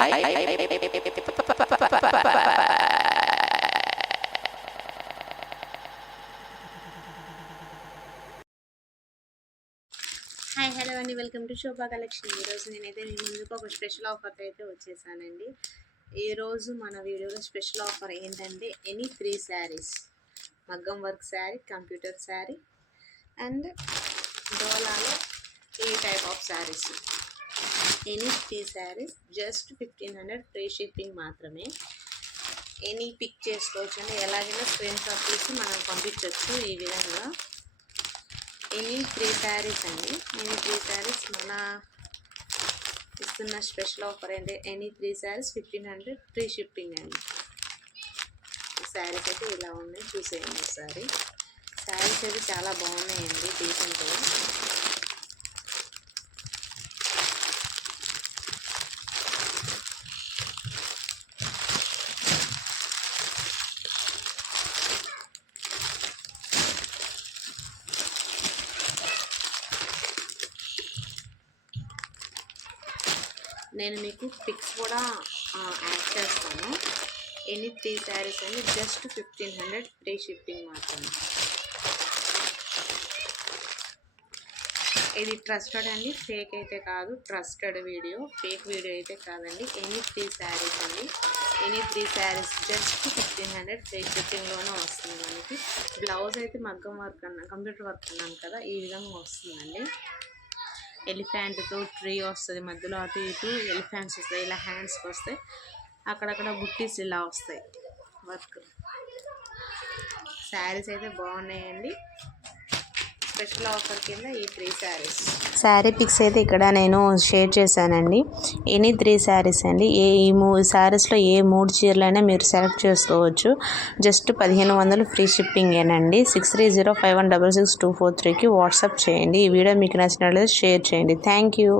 Hi hello అండి, welcome to Shobha collection. ఈరోజు నేనైతే మీ ముందుకు ఒక స్పెషల్ ఆఫర్తో అయితే వచ్చేసానండి. ఈరోజు మన వీడియోలో స్పెషల్ ఆఫర్ ఏంటంటే ఎనీ 3 శారీస్, మగ్గం work sari, computer sari and డోలాలో ఏ type of saris, any 3 saris just 1500 free shipping మాత్రమే. ఎనీ పిక్ చేసుకోవచ్చు, ఎలాగైనా స్క్రీన్ షాట్ తీసి మనం పంపించవచ్చు. ఈ విధంగా ఎనీ 3 శారీస్ అండి. ఎనీ 3 శారీస్ మన ఇస్తున్న స్పెషల్ ఆఫర్ అంటే ఎనీ 3 శారీస్ 1500 ఫ్రీ షిప్పింగ్ అండి. శారీస్ అయితే ఇలా ఉన్నాయి, చూసేయండి ఒకసారి. శారీస్ అయితే చాలా బాగున్నాయండి, డీసెంట్గా. నేను మీకు పిక్స్ కూడా యాడ్ చేస్తాను. ఎనీ 3 శారీస్ అండి, జస్ట్ 1500 ఫ్రీ షిప్పింగ్ మాత్రమే. ఇది ట్రస్టెడ్ అండి, ఫేక్ అయితే కాదు. ట్రస్టెడ్ వీడియో, ఫేక్ వీడియో అయితే కాదండి. ఎనీ 3 శారీస్ అండి, ఎనీ 3 శారీస్ జస్ట్ 1500 ఫ్రీ షిప్పింగ్లోనే వస్తుంది మనకి. బ్లౌజ్ అయితే మగ్గం వర్క్ కంప్యూటర్ వర్క్ అన్నాను కదా, ఈ విధంగా వస్తుందండి. ఎలిఫెంట్తో ట్రీ వస్తుంది, మధ్యలో అటు ఇటు ఎలిఫెంట్స్ వస్తాయి. ఇలా హ్యాండ్స్కి వస్తాయి, అక్కడక్కడ బుట్టీస్ ఇలా వస్తాయి వర్క్. శారీస్ అయితే బాగున్నాయండి. స్పెషల్ ఆఫర్ కింద ఈ 3 శారీస్. శారీ పిక్స్ అయితే ఇక్కడ నేను షేర్ చేశానండి. ఎనీ 3 శారీస్ అండి. ఈ 3 శారీస్లో ఏ 3 చీరలైనా మీరు సెలెక్ట్ చేసుకోవచ్చు. జస్ట్ 1500 ఫ్రీ షిప్పింగేనండి. 6305166243కి వాట్సాప్ చేయండి. ఈ వీడియో మీకు నచ్చినట్లయితే షేర్ చేయండి. Thank you.